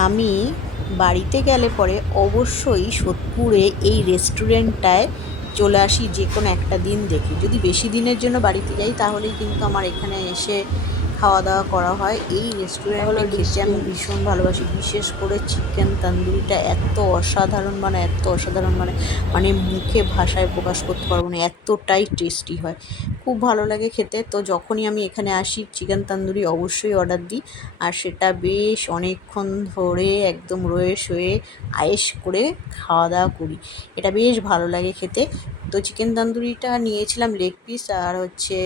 আমি বাড়িতে গেলে পরে অবশ্যই সোদপুরে এই রেস্টুরেন্টটায় চলে আসি যে কোনো একটা দিন দেখি। যদি বেশি দিনের জন্য বাড়িতে যাই, তাহলেই কিন্তু আমার এখানে এসে খাওয়া দাওয়া করা হয়। এই রেস্টুরেন্টে খেতে আমি ভীষণ ভালোবাসি। বিশেষ করে চিকেন তন্দুরিটা এত অসাধারণ মানে এত অসাধারণ মানে মানে মুখে ভাষায় প্রকাশ করতে পারব না এতটাই টেস্টি হয়। খুব ভালো লাগে খেতে। তো যখনই আমি এখানে আসি চিকেন তন্দুরি অবশ্যই অর্ডার দিই। আর সেটা বেশ অনেকক্ষণ ধরে একদম রয়ে শয়ে আয়েস করে খাওয়া দাওয়া করি। এটা বেশ ভালো লাগে খেতে। তো চিকেন তন্দুরিটা নিয়েছিলাম লেগ পিস আর হচ্ছে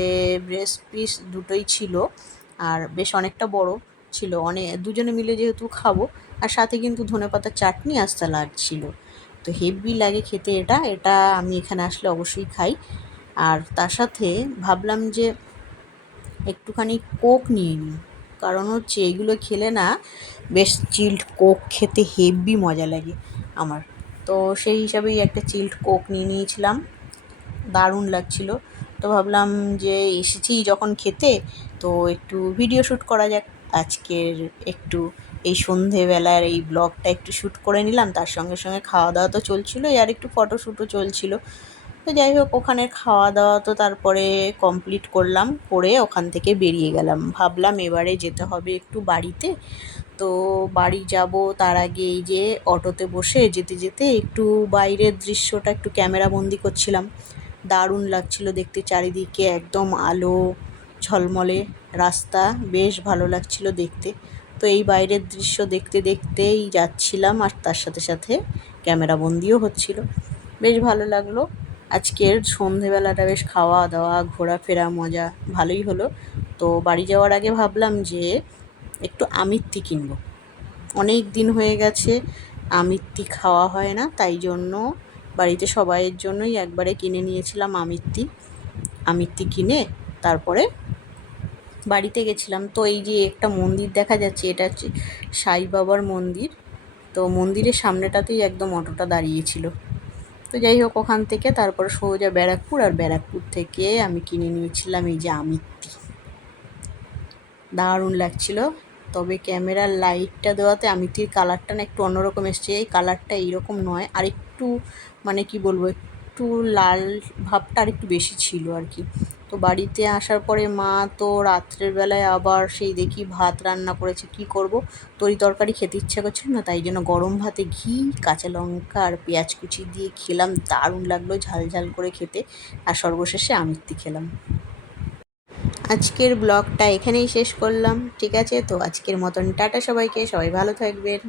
ব্রেস্ট পিস দুটোই ছিল। আর বেশ অনেকটা বড় ছিল। অনেক দুজনে মিলে যেহেতু খাব, আর সাথে কিন্তু ধনেপাতার চাটনি আর স্যালাড ছিল। তো হেভি লাগে খেতে এটা এটা আমি এখানে আসলে অবশ্যই খাই। আর তার সাথে ভাবলাম যে একটুখানি কোক নিয়ে নিই। কারণ হচ্ছে এগুলো খেলে না বেশ চিল্ড কোক খেতে হেভি মজা লাগে আমার। তো সেই হিসাবেই একটা চিল্ড কোক নিয়ে নিয়েছিলাম। দারুণ লাগছিল। তো ভাবলাম যে এসেছি যখন খেতে তো একটু ভিডিও শ্যুট করা যাক। আজকের একটু এই সন্ধেবেলার এই ব্লগটা একটু শ্যুট করে নিলাম। তার সঙ্গে সঙ্গে খাওয়া দাওয়া তো চলছিলোই আর একটু ফটোশ্যুটও চলছিল। তো যাই হোক ওখানে খাওয়া দাওয়া তো তারপরে কমপ্লিট করলাম, করে ওখান থেকে বেরিয়ে গেলাম। ভাবলাম এবারে যেতে হবে একটু বাড়িতে। তো বাড়ি যাব তার আগে এই যে অটোতে বসে যেতে যেতে একটু বাইরের দৃশ্যটা একটু ক্যামেরা বন্দি করছিলাম। দারুণ লাগছিল দেখতে চারিদিকে, একদম আলো ঝলমলে রাস্তা, বেশ ভালো লাগছিল দেখতে। তো এই বাইরের দৃশ্য দেখতে দেখতেই যাচ্ছিলাম আর তার সাথে সাথে ক্যামেরা বন্দিও হচ্ছিল। বেশ ভালো লাগল। আজকের সন্ধেবেলাটা বেশ খাওয়া দাওয়া ঘোরাফেরা, মজা ভালোই হলো। তো বাড়ি যাওয়ার আগে ভাবলাম যে একটু আমিত্তি কিনব। অনেক দিন হয়ে গেছে, আমিত্তি খাওয়া হয় না, তাই জন্য বাড়িতে সবাইয়ের জন্যই একবারে কিনে নিয়েছিলাম আমিত্তি। আমিত্তি কিনে তারপরে বাড়িতে গেছিলাম। তো এই যে একটা মন্দির দেখা যাচ্ছে, এটা হচ্ছে সাই বাবার মন্দির। তো মন্দিরের সামনেটাতেই একদম অটোটা দাঁড়িয়েছিল। তো যাই হোক, ওখান থেকে তারপর সোজা ব্যারাকপুর আর ব্যারাকপুর থেকে আমি কিনে নিয়েছিলাম এই যে আমিত্তি। দারুণ লাগছিল। তবে ক্যামেরার লাইটটা দেওয়াতে আমিত্তির কালারটা না একটু অন্যরকম এসছে। এই কালারটা এইরকম নয়, আর একটু মানে কি বলব, একটু লাল ভাবটা আর একটু বেশি ছিল আর কি। তো বাড়িতে আসার পরে মা তো রাত্রের বেলায় আবার সেই দেখি ভাত রান্না করেছে, কি করব? তরি তরকারি খেতে ইচ্ছা করছিল না, তাই জন্য গরম ভাতে ঘি, কাঁচা লঙ্কা আর পেঁয়াজ কুচি দিয়ে খেলাম, দারুণ লাগল ঝাল ঝাল করে খেতে আর সর্বশেষে আমিত্তি খেলাম। আজকের ব্লগটা এখানেই শেষ করলাম, ঠিক আছে? তো আজকের মতন টাটা সবাইকে, সবাই ভালো থাকবেন।